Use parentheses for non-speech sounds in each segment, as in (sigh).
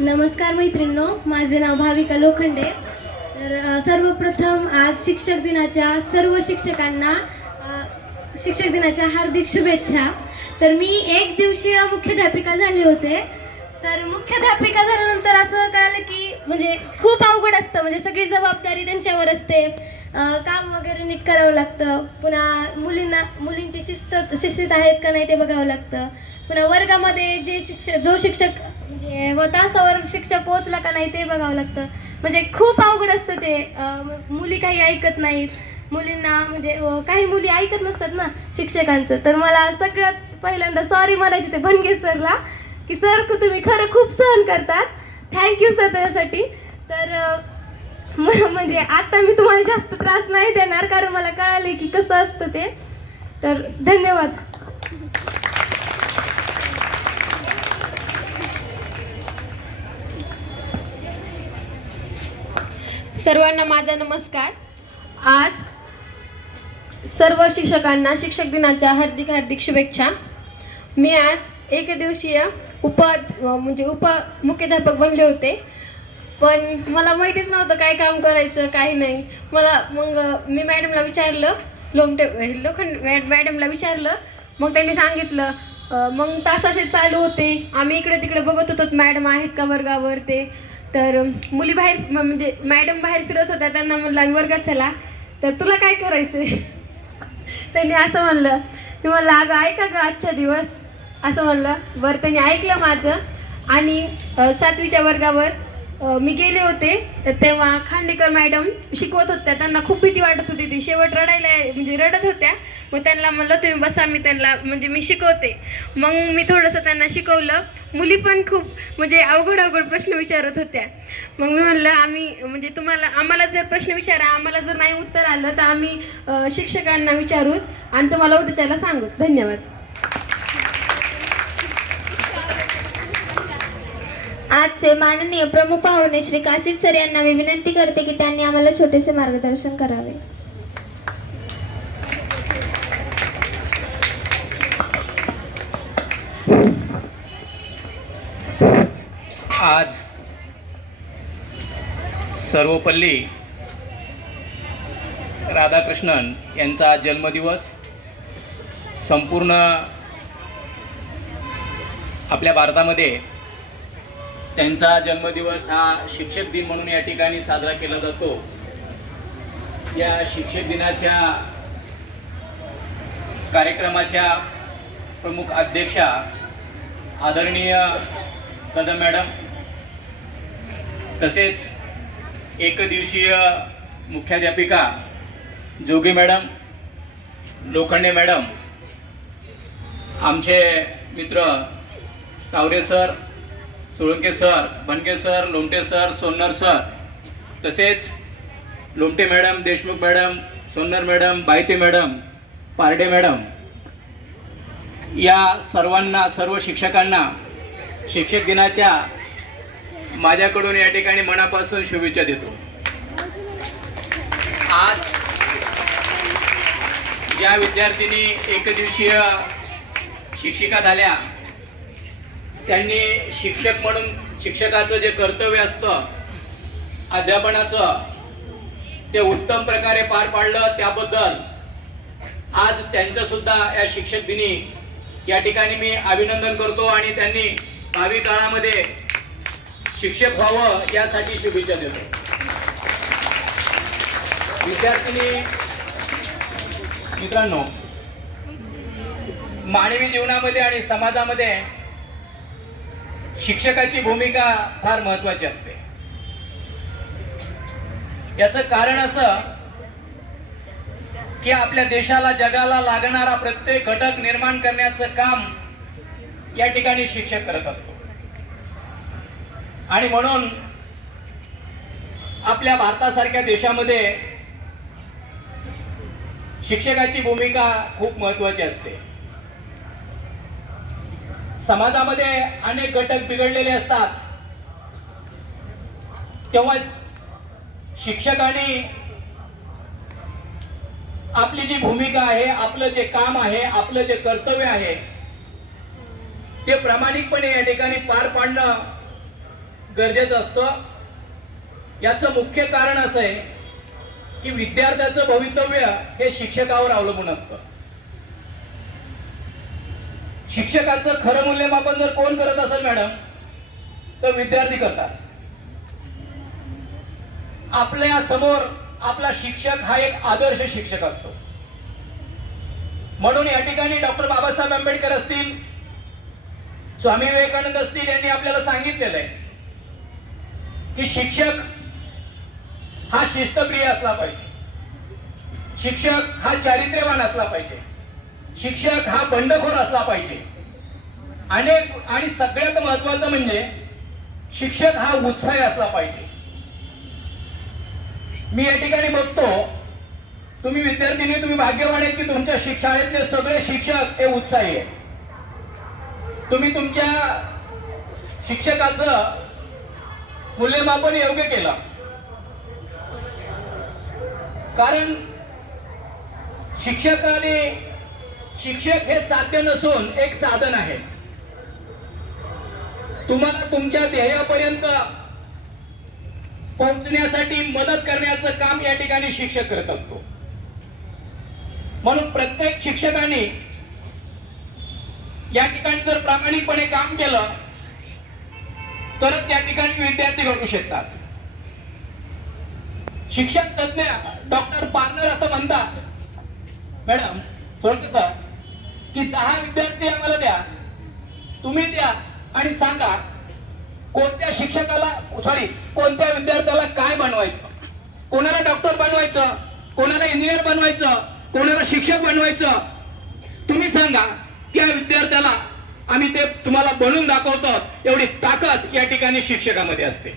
नमस्कार मैत्रिणींनो माझे नाव भाविका लोखंडे. तर सर्वप्रथम आज शिक्षक दिनाच्या सर्व शिक्षकांना शिक्षक दिनाच्या हार्दिक शुभेच्छा. तर मी एक दिवशीय मुख्याध्यापिका झाले होते. तर मुख्याध्यापिका झाल्यानंतर असं कळालं की म्हणजे खूप अवघड असतं. म्हणजे सगळी जबाबदारी त्यांच्यावर असते. काम वगैरे नीट करावं लागतं. पुन्हा मुलींना मुलींची शिस्त शिस्तीत आहेत का नाही ते बघावं लागतं. पुन्हा वर्गामध्ये जे शिक्षक जो शिक्षक म्हणजे व तासावर शिक्षक पोहोचला का नाही ते बघावं लागतं. म्हणजे खूप अवघड असतं ते. मुली काही ऐकत नाहीत. मुलींना म्हणजे काही मुली ऐकत नसतात ना शिक्षकांचं. तर मला सगळ्यात पहिल्यांदा सॉरी म्हणायचे ते भनगे सरला की सर तुम्ही. खरं खूप सहन करतात. थँक्यू सर त्यासाठी. तर म्हणजे आता मी तुम्हाला जास्त त्रास नाही देणार कारण मला कळाले की कसं असतं ते. तर धन्यवाद. सर्वांना माझा नमस्कार. आज सर्व शिक्षकांना शिक्षक दिनाच्या हार्दिक हार्दिक शुभेच्छा. मी आज एकदिवसीय उप म्हणजे उप मुख्याध्यापक बनले होते. पण मला माहितीच नव्हतं काय काम करायचं काही नाही. मला मग मी मॅडमला विचारलं लोमटे लोखंड मॅड मॅडमला विचारलं मग त्यांनी सांगितलं मग तास असे चालू होते. आम्ही इकडे तिकडे बघत होतो मॅडम आहेत का वर्गावर ते. तर मुली बाहेर म्हणजे मॅडम बाहेर फिरत होत्या त्यांना म्हणलं आम्ही वर्गात चला. तर तुला काय करायचं (laughs) त्यांनी असं म्हणलं. की मला अगं ऐका गं आजचा दिवस. असं म्हणलं. बरं त्यांनी ऐकलं माझं. आणि सातवीच्या वर्गावर मी गेले होते. तर तेव्हा खांडेकर मॅडम शिकवत होत्या. त्यांना खूप भीती वाटत होती. ती शेवट रडायला म्हणजे रडत होत्या. मग त्यांना म्हणलं तुम्ही बसा मी त्यांना म्हणजे मी शिकवते. मग मी थोडंसं त्यांना शिकवलं. मुली पण खूप म्हणजे अवघड अवघड प्रश्न विचारत होत्या. मग मी म्हणलं आम्ही म्हणजे तुम्हाला आम्हाला जर प्रश्न विचारा आम्हाला जर नाही उत्तर आलं तर आम्ही शिक्षकांना विचारूत आणि तुम्हाला उद्याच्याला सांगू. धन्यवाद. आजचे माननीय प्रमुख पाहुणे श्री कासिद सर यांना मी विनंती करते की त्यांनी आम्हाला छोटेसे मार्गदर्शन करावे. आज सर्वपल्ली राधाकृष्णन यांचा जन्मदिवस संपूर्ण आपल्या भारतामध्ये त्यांचा जन्मदिवस हा शिक्षक दिन म्हणून या ठिकाणी साजरा केला जातो. या शिक्षक दिनाच्या कार्यक्रमाच्या प्रमुख अध्यक्षा आदरणीय कदम मॅडम तसेच एकदिवसीय मुख्याध्यापिका जोगी मॅडम लोखंडे मॅडम आमचे मित्र Taware sir Solanke sir Banke sir Lomte sir Sonnar sir. तसेच Lomte madam Deshmukh madam Sonnar madam Bayte madam Parde madam. या सर्वांना सर्व शिक्षकांना शिक्षक दिनाच्या माझ्याकडून या ठिकाणी मनापासून शुभेच्छा देतो. आज या विद्यार्थिनी एकदिवसीय शिक्षिका झाल्या. त्यांनी शिक्षक म्हणून शिक्षकाचं जे कर्तव्य असतं अध्यापनाचं ते उत्तम प्रकारे पार पाडलं त्याबद्दल आज त्यांचंसुद्धा या शिक्षक दिनी या ठिकाणी मी अभिनंदन करतो आणि त्यांनी भावी काळामध्ये शिक्षक व्हावं यासाठी शुभेच्छा देतो. विद्यार्थिनी मित्रांनो मानवी जीवनामध्ये आणि समाजामध्ये शिक्षकाची भूमिका फार महत्वाची असते. याचं कारण असं की आपल्या देशाला जगाला लागणारा प्रत्येक घटक निर्माण करण्याचं काम या ठिकाणी शिक्षक करत असतो. आणि म्हणून आपल्या भारतासारख्या देशामध्ये शिक्षकाची भूमिका खूप महत्वाची असते. समाजामध्ये अनेक घटक बिघडलेले असतात. तेव्हा शिक्षकाने आपली जी भूमिका आहे आपलं जे काम आहे आपलं जे कर्तव्य आहे ते प्रामाणिकपणे या ठिकाणी पार पाडणं गरजेचं असतं. याचं मुख्य कारण असं आहे की विद्यार्थ्याचं भवितव्य हे शिक्षकावर अवलंबून असतं. शिक्षकाचं खरं मूल्यमापन जर कोण करत असेल मॅडम तर विद्यार्थी करतात. आपल्यासमोर आपला शिक्षक हा एक आदर्श शिक्षक असतो. म्हणून या ठिकाणी डॉक्टर बाबासाहेब आंबेडकर असतील स्वामी विवेकानंद असतील यांनी आपल्याला सांगितलेलं आहे की शिक्षक हा शिस्तप्रिय असला पाहिजे. शिक्षक हा चारित्र्यवान असला पाहिजे. शिक्षक हा बंडखोर असला पाहिजे. अनेक आणि सगळ्यात महत्वाचं म्हणजे शिक्षक हा उत्साही असला पाहिजे. मी या ठिकाणी बघतो तुम्ही विद्यार्थीने तुम्ही भाग्यवान आहेत की तुमच्या शिक- शाळेतले सगळे शिक्षक हे उत्साही आहेत. तुम्ही तुमच्या शिक्षकाचं मूल्यमापन योग्य केलं. कारण शिक्षकाने शिक्षक हे साध्य नसून एक साधन आहे. तुम्हाला तुमच्या ध्येयापर्यंत पोहोचण्यासाठी मदत करण्याचं काम या ठिकाणी शिक्षक करत असतो. म्हणून प्रत्येक शिक्षकाने या ठिकाणी जर प्रामाणिकपणे काम केलं तरच त्या ठिकाणी विद्यार्थी घडू शकतात. शिक्षण तज्ञ डॉक्टर पार्नर असं म्हणतात. मॅडम सर की दहा विद्यार्थी आम्हाला द्या. तुम्ही द्या आणि सांगा कोणत्या शिक्षकाला सॉरी कोणत्या विद्यार्थ्याला काय बनवायचं? कोणाला डॉक्टर बनवायचं? कोणाला इंजिनियर बनवायचं? कोणाला शिक्षक बनवायचं? तुम्ही सांगा त्या विद्यार्थ्याला आम्ही ते तुम्हाला बनवून दाखवतो. एवढी ताकद या ठिकाणी शिक्षकामध्ये असते.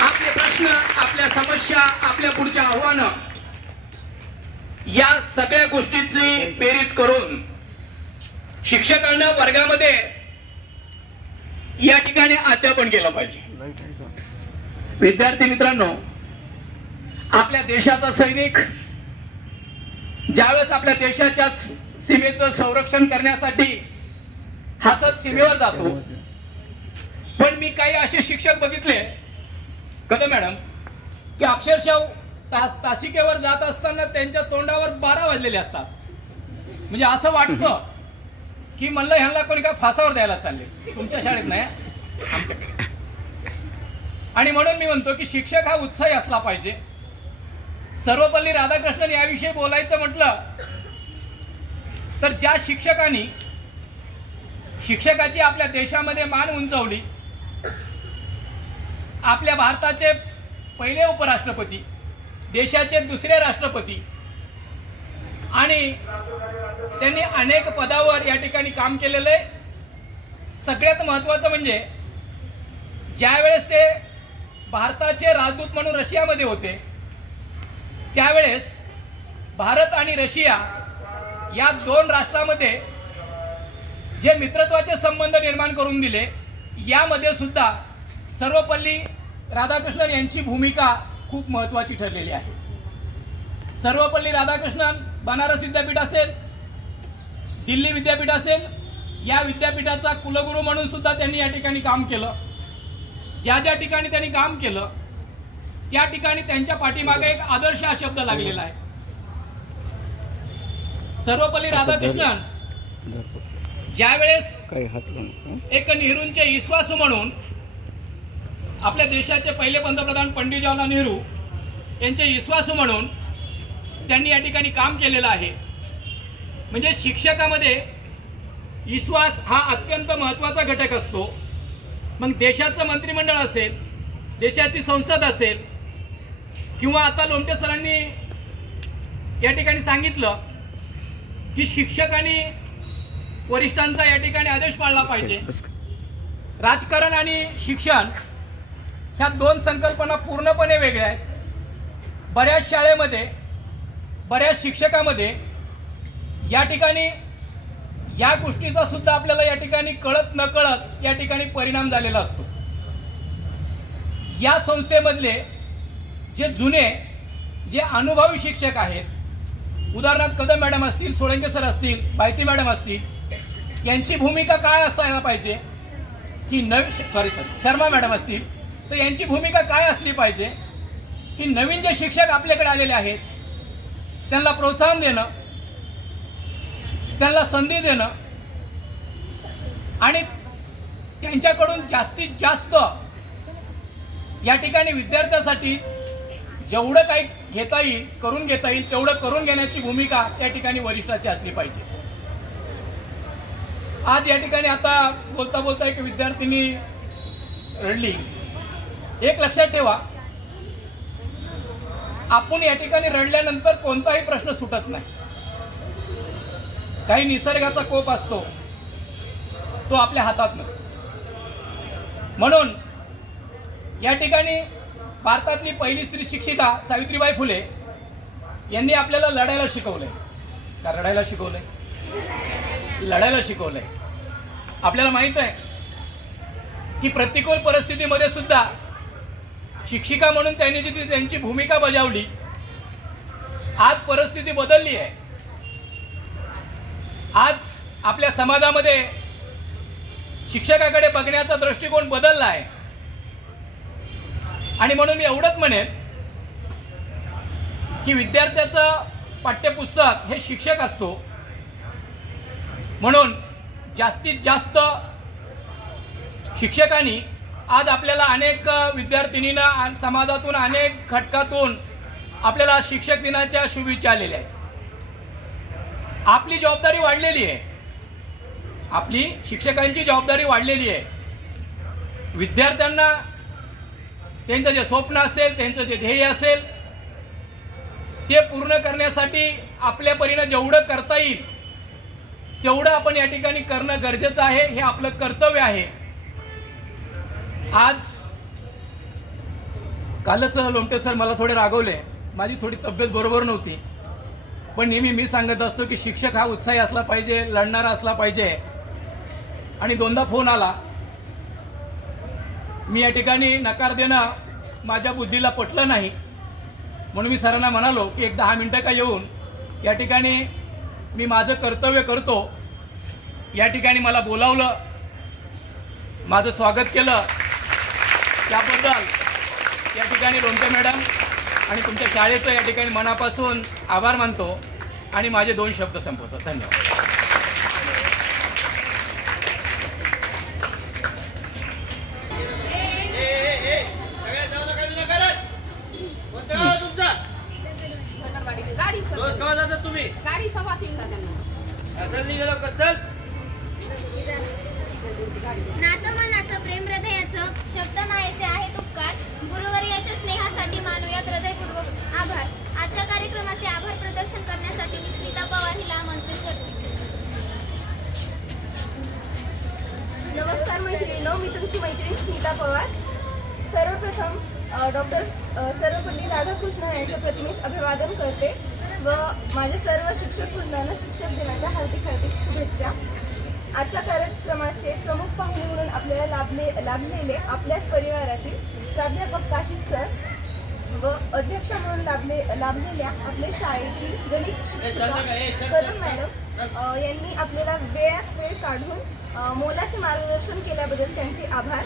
आपले प्रश्न आपल्या समस्या आपल्या पुढच्या आव्हानं या सगळ्या गोष्टीची बेरीज करून शिक्षकांना वर्गामध्ये या ठिकाणी अध्यापन केलं पाहिजे. विद्यार्थी मित्रांनो आपल्या देशाचा सैनिक ज्यावेळेस आपल्या देशाच्या सीमेचं संरक्षण करण्यासाठी हसत सीमेवर जातो पण मी काही असे शिक्षक बघितले कदम मॅडम की अक्षरशः तास तासिकेवर जात असताना त्यांच्या तोंडावर बारा वाजलेले असतात. म्हणजे असं वाटतं की म्हणलं ह्यांना कोणी काय फासावर द्यायला चालले. तुमच्या शाळेत नाही आमच्याकडे. आणि म्हणून मी म्हणतो की शिक्षक हा उत्साही असला पाहिजे. सर्वपल्ली राधाकृष्णन याविषयी बोलायचं म्हटलं तर ज्या शिक्षकांनी शिक्षकाची आपल्या देशामध्ये मान उंचावली आपल्या भारताचे पहिले उपराष्ट्रपती देशाचे दुसरे राष्ट्रपती. आणि त्यांनी अनेक पदावर या ठिकाणी काम केलेलं आहे. सगळ्यात महत्त्वाचं म्हणजे ज्यावेळेस ते भारताचे राजदूत म्हणून रशियामध्ये होते त्यावेळेस भारत आणि रशिया या दोन राष्ट्रामध्ये जे मित्रत्वाचे संबंध निर्माण करून दिले यामध्ये सुद्धा सर्वपल्ली राधाकृष्णन यांची भूमिका खूप महत्त्वाची ठरलेली आहे. सर्वपल्ली राधाकृष्णन बनारस विद्यापीठ असेल दिल्ली विद्यापीठ असेल या विद्यापीठाचा कुलगुरू म्हणून सुद्धा त्यांनी या ठिकाणी काम केलं. ज्या ज्या ठिकाणी त्यांनी काम केलं त्या ठिकाणी त्यांच्या पाठीमागे एक आदर्श हा शब्द लागलेला आहे. सर्वपल्ली राधाकृष्णन ज्यावेळेस एक नेहरूंचे विश्वासू म्हणून आपल्या देशाचे पहिले पंतप्रधान पंडित जवाहरलाल नेहरू यांचे विश्वासू म्हणून त्यांनी या ठिकाणी काम केलेलं आहे. म्हणजे शिक्षकामध्ये विश्वास हा अत्यंत महत्त्वाचा घटक असतो. मग देशाचं मंत्रिमंडळ असेल देशाची संसद असेल किंवा आता लोमटे सरांनी या ठिकाणी सांगितलं की शिक्षकांनी वरिष्ठांचा या ठिकाणी आदेश पाळला पाहिजे. राजकारण आणि शिक्षण ह्या दोन संकल्पना पूर्णपणे वेगळ्या आहेत. बऱ्याच शाळेमध्ये बऱ्याच शिक्षकामध्ये या ठिकाणी या गोष्टीचा सुद्धा आपल्याला या ठिकाणी कळत न कळत या ठिकाणी परिणाम झालेला असतो. या संस्थेमधले जे जुने जे अनुभवी शिक्षक आहेत उदाहरणार्थ कदम मॅडम असतील सोळंके सर असतील बायती मॅडम असतील यांची भूमिका काय असायला पाहिजे? की नवी सॉरी सॉरी शर्मा मॅडम असतील तर यांची भूमिका काय असली पाहिजे? की नवीन जे शिक्षक आपल्याकडे आलेले आहेत त्यांना प्रोत्साहन देणं त्यांना संधी देणं आणि त्यांच्याकडून जास्तीत जास्त या ठिकाणी विद्यार्थ्यासाठी जेवढं काही घेता येईल करून घेता येईल तेवढं करून घेण्याची भूमिका त्या ठिकाणी वरिष्ठाची असली पाहिजे. आज या ठिकाणी आता बोलता बोलता एक विद्यार्थिनी रडली. एक लक्षात ठेवा. आपण या ठिकाणी रडल्यानंतर कोणताही प्रश्न सुटत नाही. काही निसर्गाचा कोप असतो तो आपल्या हातात नसतो. म्हणून या ठिकाणी भारतातली पहिली स्त्री शिक्षिका सावित्रीबाई फुले यांनी आपल्याला लढायला शिकवलंय. का रडायला शिकवलंय? लढायला शिकवलंय. आपल्याला माहीत आहे की प्रतिकूल परिस्थितीमध्ये सुद्धा शिक्षिका म्हणून त्यांनी जी ती त्यांची भूमिका बजावली आज परिस्थिती बदलली आहे. आज आपल्या समाजामध्ये शिक्षकाकडे बघण्याचा दृष्टिकोन बदलला आहे. आणि म्हणून मी एवढंच म्हणेन की विद्यार्थ्याचं पाठ्यपुस्तक हे शिक्षक असतो. म्हणून जास्तीत जास्त शिक्षकांनी आज आपल्याला अनेक विद्यार्थिनींना आणि समाजातून अनेक घटकातून आपल्याला शिक्षक दिनाच्या शुभेच्छा आलेल्या आहेत. आपली जबाबदारी वाढलेली आहे. आपली शिक्षकांची जबाबदारी वाढलेली आहे. विद्यार्थ्यांना त्यांचं जे स्वप्न असेल त्यांचं जे ध्येय असेल ते पूर्ण करण्यासाठी आपल्या परीनं जेवढं करता येईल तेवढं आपण या ठिकाणी करणं गरजेचं आहे हे आपलं कर्तव्य आहे. आज कालच लोमटे सर मला थोडे रागवले. माझी थोडी तब्येत बरोबर नव्हती. पण नेहमी मी सांगत असतो की शिक्षक हा उत्साही असला पाहिजे लढणारा असला पाहिजे. आणि दोनदा फोन आला. मी या ठिकाणी नकार देणं माझ्या बुद्धीला पटलं नाही. म्हणून मी सरांना म्हणालो की एक दहा मिनटं का येऊन या ठिकाणी मी माझं कर्तव्य करतो. या ठिकाणी मला बोलावलं. माझं स्वागत केलं. त्याबद्दल या ठिकाणी लोणके मॅडम आणि तुमच्या शाळेचं या ठिकाणी मनापासून आभार मानतो आणि माझे दोन शब्द संपवतो. धन्यवाद. गाडी नातं मनाचं प्रेम हृदयाचं शब्द मायेचे आहेत उपकार गुरुवर्याच्या स्नेहासाठी मानूयात हृदयपूर्वक आभार. आजच्या कार्यक्रमाचे आभार प्रदर्शन करण्यासाठी मी स्मिता पवार हिला आमंत्रित करते. नमस्कार मैत्रिणीनो मी तुमची मैत्रीण स्मिता पवार. सर्वप्रथम डॉक्टर सर्वपल्ली राधाकृष्ण यांच्या प्रतिमेस अभिवादन करते व माझ्या सर्व शिक्षक वृंदांना शिक्षक दिनाच्या हार्दिक हार्दिक शुभेच्छा. आजच्या कार्यक्रमाचे प्रमुख पाहुणे आपल्याला लाभले लाभलेले आपल्याच परिवारातील प्राध्यापक काशिक सर व अध्यक्ष म्हणून लाभले लाभलेल्या आपल्या शाळेतील गणित शिक्षिका करून मॅडम यांनी आपल्याला वेळात वेळ काढून मोलाचे मार्गदर्शन केल्याबद्दल त्यांचे आभार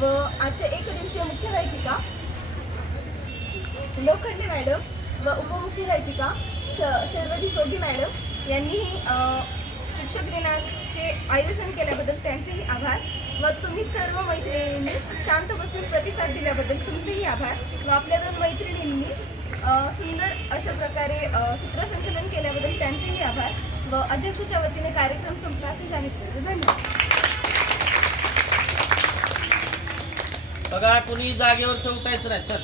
व आजच्या एकदिवसीय मुख्याध्यापिका लोखंडे मॅडम व उपमुख्य उपमुख्याध्यापिका श शर्वती सोजी मॅडम यांनीही शिक्षक दिनाचे आयोजन केल्याबद्दल त्यांचेही आभार व तुम्ही सर्व मैत्रिणींनी शांत बसून प्रतिसाद दिल्याबद्दल तुमचेही आभार व आपल्या दोन मैत्रिणींनी सुंदर अशा प्रकारे सूत्रसंचलन केल्याबद्दल त्यांचेही आभार व अध्यक्षाच्या वतीने कार्यक्रम संपला असे जाहीर करतो धन्यवाद. बघा कुणी जागेवर उठायचं नाही सर?